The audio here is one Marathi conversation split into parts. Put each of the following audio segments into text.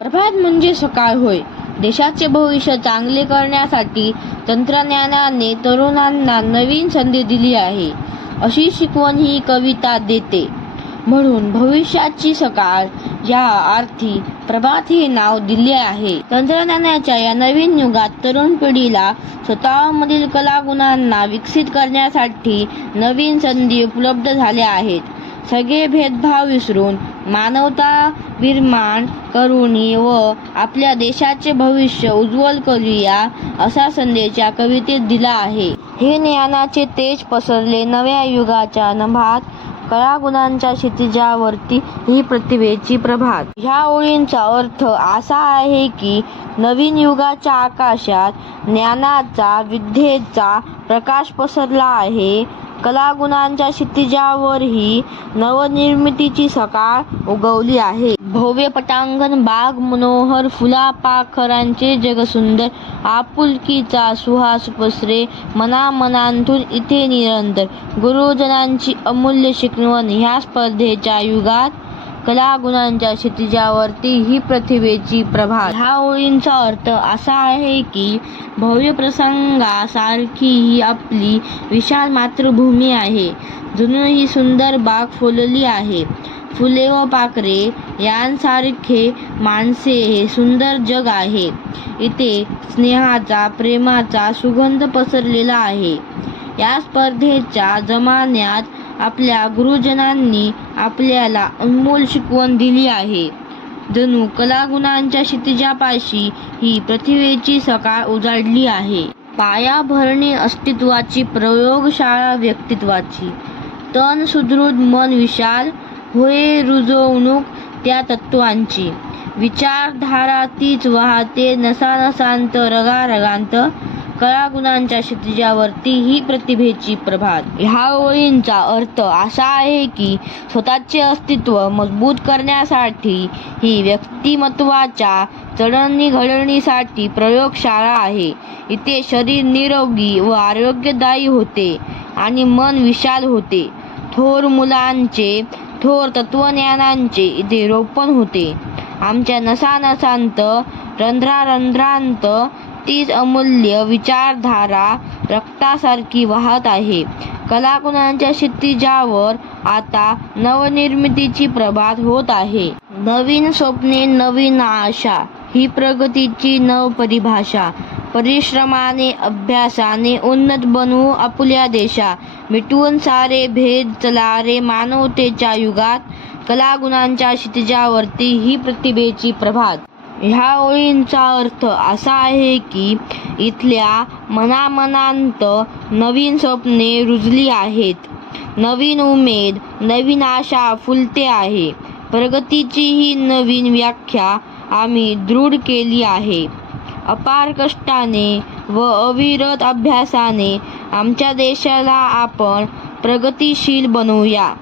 प्रभात म्हणजे सकाळ होय. देशाचे भविष्य चांगले करण्यासाठी तंत्रज्ञानाने तरुणांना नवीन संधी दिली आहे, अशी शिकवण ही कविता देते. म्हणून भविष्याची सकाळ या अर्थी प्रभात हे नाव दिले आहे. तंत्रज्ञानाच्या या नवीन युगात तरुण पिढीला स्वतःमधील कलागुणांना विकसित करण्यासाठी नवीन संधी उपलब्ध झाल्या आहेत. सगळे भेदभाव विसरून मानवता निर्माण करून व आपल्या देशाचे भविष्य उज्ज्वल करूया, असा संदेश या कवितेत दिला आहे. हे ज्ञानाचे तेज पसरले नव्या युगाच्या नभात, कलागुणांच्या क्षितिजावरती ही प्रतिभेची प्रभात. ह्या ओळींचा अर्थ असा आहे की नवीन युगाच्या आकाशात ज्ञानाचा, विद्येचा प्रकाश पसरला आहे. कलागुणांच्या क्षितिजावर ही नवनिर्मितीची सकाळ उगवली आहे. भव्य पटांगण, बाग मनोहर, फुलापाखरांचे जग सुंदर, आपुलकीचा सुहास पसरे मनामनांतून इथे निरंतर. गुरुजनांची अमूल्य शिकवण ह्या स्पर्धेच्या युगात, कलागुणांच्या क्षितिजावरती ही प्रतिभेची प्रभात. ह्या ओळींचा अर्थ असा आहे की भव्य प्रसंगासारखी ही आपली विशाल मातृभूमी आहे. जणू ही सुंदर बाग फुलली आहे. फुले व पाखरे यांसारखे माणसे हे सुंदर जग आहे. इथे स्नेहाचा, प्रेमाचा सुगंध पसरलेला आहे. या स्पर्धेच्या जमान्यात आपल्या गुरुजनांनी आपल्याला अनमोल शिकवण दिली आहे. जणू कलागुणांच्या क्षितिजापाशी ही प्रतिभेची सकाळ उजाडली आहे. पायाभरणी अस्तित्वाची, प्रयोगशाळा व्यक्तित्वाची. तन सुदृढ, मन विशाल, होय रुजवणूक त्या तत्वांची. विचारधारा तीच वाहते नसानसांत, रगारगांत. कलागुणांच्या क्षितिजावरती ही प्रतिभेची प्रभात. ह्या ओळींचा अर्थ असा आहे की स्वतःचे अस्तित्व मजबूत करण्यासाठी ही व्यक्तिमत्वाच्या जडणघडणीसाठी प्रयोगशाळा आहे. इथे शरीर निरोगी व आरोग्यदायी होते आणि मन विशाल होते. थोर मुलांचे, थोर तत्वज्ञानांचे इथे रोपण होते. आमच्या नसानसांत, रंध्रारंध्रांत तीच अमूल्य विचारधारा रक्तासारखी वाहत आहे. कलागुणांच्या क्षितिजावर आता नवनिर्मितीची प्रभात होत आहे. नवीन स्वप्ने, नवीन आशा ही प्रगतीची नवपरिभाषा. परिश्रमाने, अभ्यासाने उन्नत बनवू आपुल्या देशा. मिटवून सारे भेद चला रे मानवतेच्या युगात, कलागुणांच्या क्षितिजावरती ही प्रतिभेची प्रभात. ह्या ओळींचा अर्थ असा आहे की इथल्या मनामनांत नवीन स्वप्ने रुजली आहेत. नवीन उमेद, नवीन आशा फुलते आहे. प्रगतीची ही नवीन व्याख्या आम्ही दृढ केली आहे. अपार कष्टाने व अविरत अभ्यासाने आमच्या देशाला आपण प्रगतिशील बनवूया.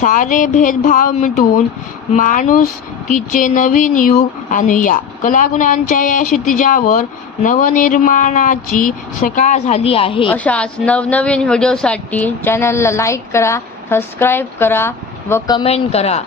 सारे भेदभाव मिटवून माणुसकीचे नवीन युग आणूया. कलागुणांच्या या क्षितिजावर नवनिर्माणाची सकाळ झाली आहे. अशाच नवनवीन व्हिडिओसाठी चॅनलला लाईक करा, सबस्क्राईब करा व कमेंट करा.